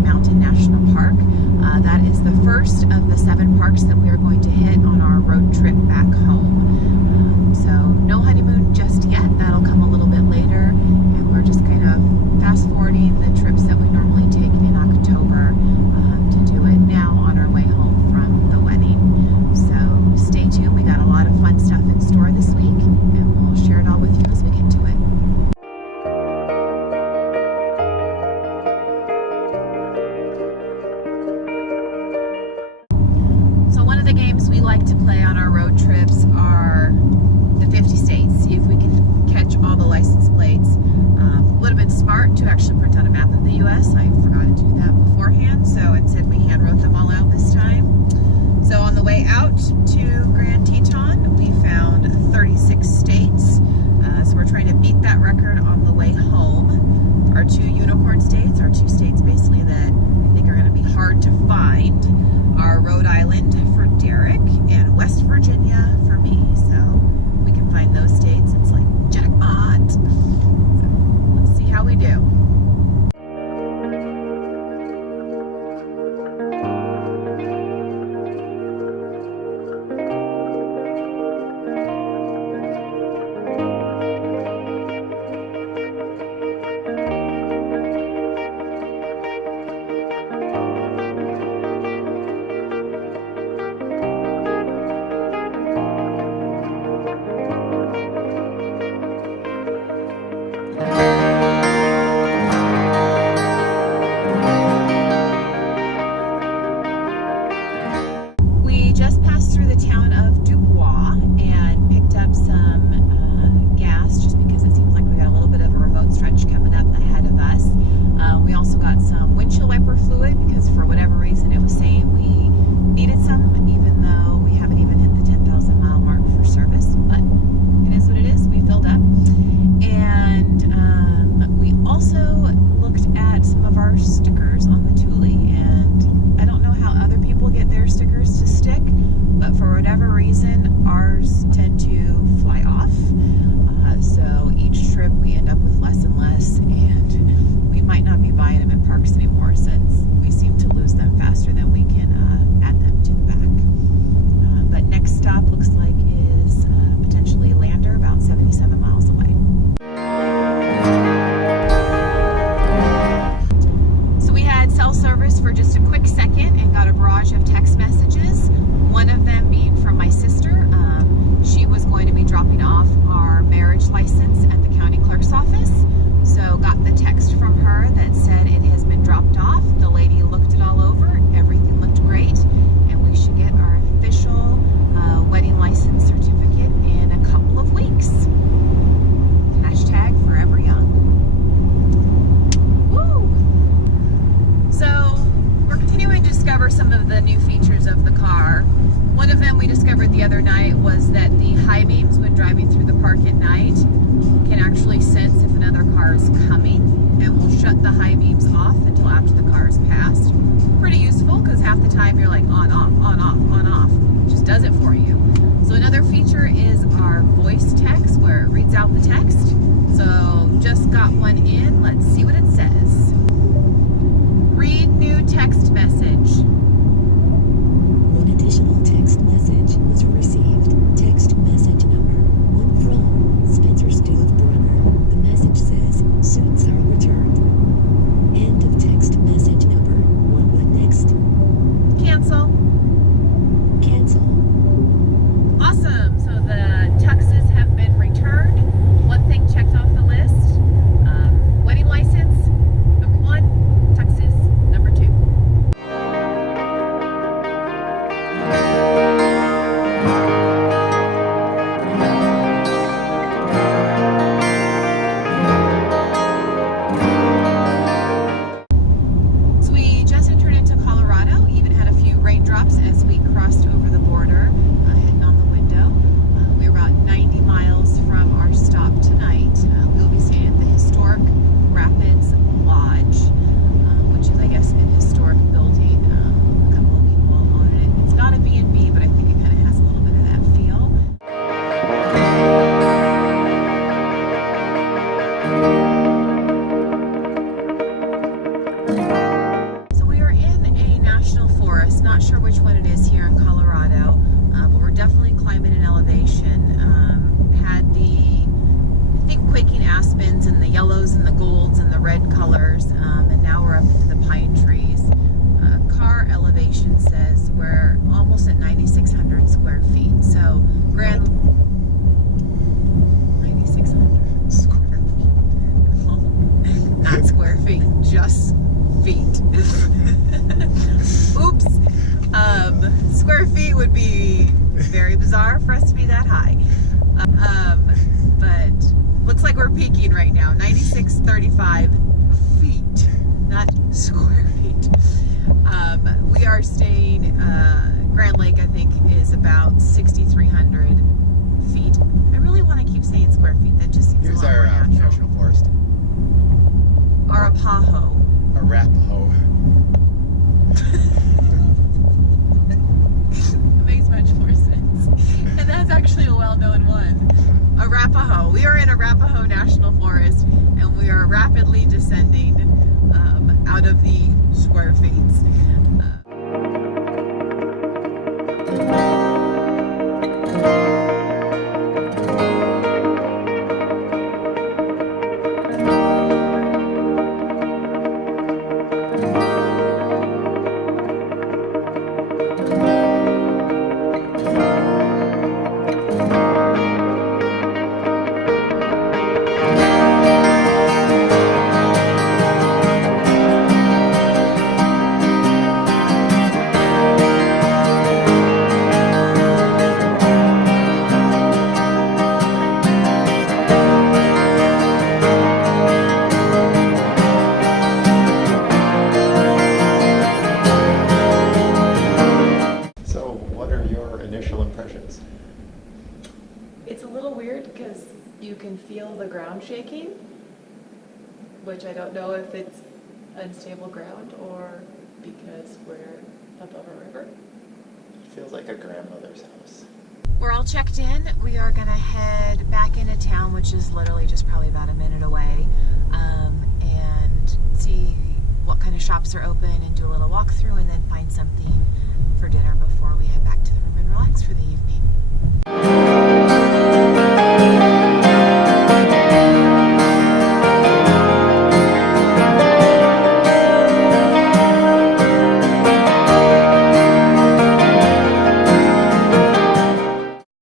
Teton National Park. That is the first of the 7 parks that we are going to hit on our road trip back home. So no honeymoon just yet. That'll come a little bit later, and we're just kind of fast forwarding the trips that we normally take in October to do it now on our way home from the wedding. So stay tuned. We got a lot of fun stuff in store this week, and we'll share it all with you as we get to it. The games we like to play on our road trips are the 50 states. See if we can catch all the license plates. Would have been smart to actually print out a map of the U.S. I forgot to do that beforehand, so instead we hand wrote them all out this time. So on the way out to Grand Teton, we found 36 states. So we're trying to beat that record on the way home. Our 2 unicorn states, our 2 states basically that I think are going to be hard to find, are Rhode Island for Derek and West Virginia for me. So we can find those states. It's like jackpot. So let's see how we do. Some of the new features of the car. One of them we discovered the other night was that the high beams, when driving through the park at night, can actually sense if another car is coming and will shut the high beams off until after the car is passed. Pretty useful because half the time you're like on, off, on, off, on, off. It just does it for you. So another feature is our voice text where it reads out the text. So just got one in. Let's see what it says. Read new text message. One additional text message was received. Text message number 1 from Spencer Stove-Brunner. The message says, soon sir returned. End of text message number 1. What next? Cancel. Cancel. Awesome. So the tuxes have been returned. One thing checked off the list. Wedding license, number 1. Tuxes, number 2. So we just entered into Colorado, even had a few raindrops as we crossed over the border, heading on the window. We're about 90 miles from our stop tonight. We'll be staying at the historic Rapids Lodge, which is, I guess, an historic building. A couple of people own it. It's not a B&B, but I think it kind of has a little bit of that feel. not sure which one it is here in Colorado, but we're definitely climbing an elevation. Had the, I think, quaking aspens and the yellows and the golds and the red colors, and now we're up into the pine trees. Car elevation says we're almost at 9,600 square feet. So Grand 9,600 square feet. Not square feet, just feet. Oops. Square feet would be very bizarre for us to be that high. But looks like we're peaking right now. 9,635 feet, not square feet. We are staying, Grand Lake, I think, is about 6,300 feet. I really want to keep saying square feet. That just seems Here's a lot our more natural. national forest. Arapaho. Arapaho. It makes much more sense. And that's actually a well-known one. Arapaho. We are in Arapaho National Forest, and we are rapidly descending out of the square feet. So, what are your initial impressions? It's a little weird because you can feel the ground shaking, which I don't know if it's unstable ground or because we're above a river. It feels like a grandmother's house. We're all checked in. We are going to head back into town, which is literally just probably about a minute away, and see what kind of shops are open and do a little walkthrough and then find something for dinner before we head back to the room and relax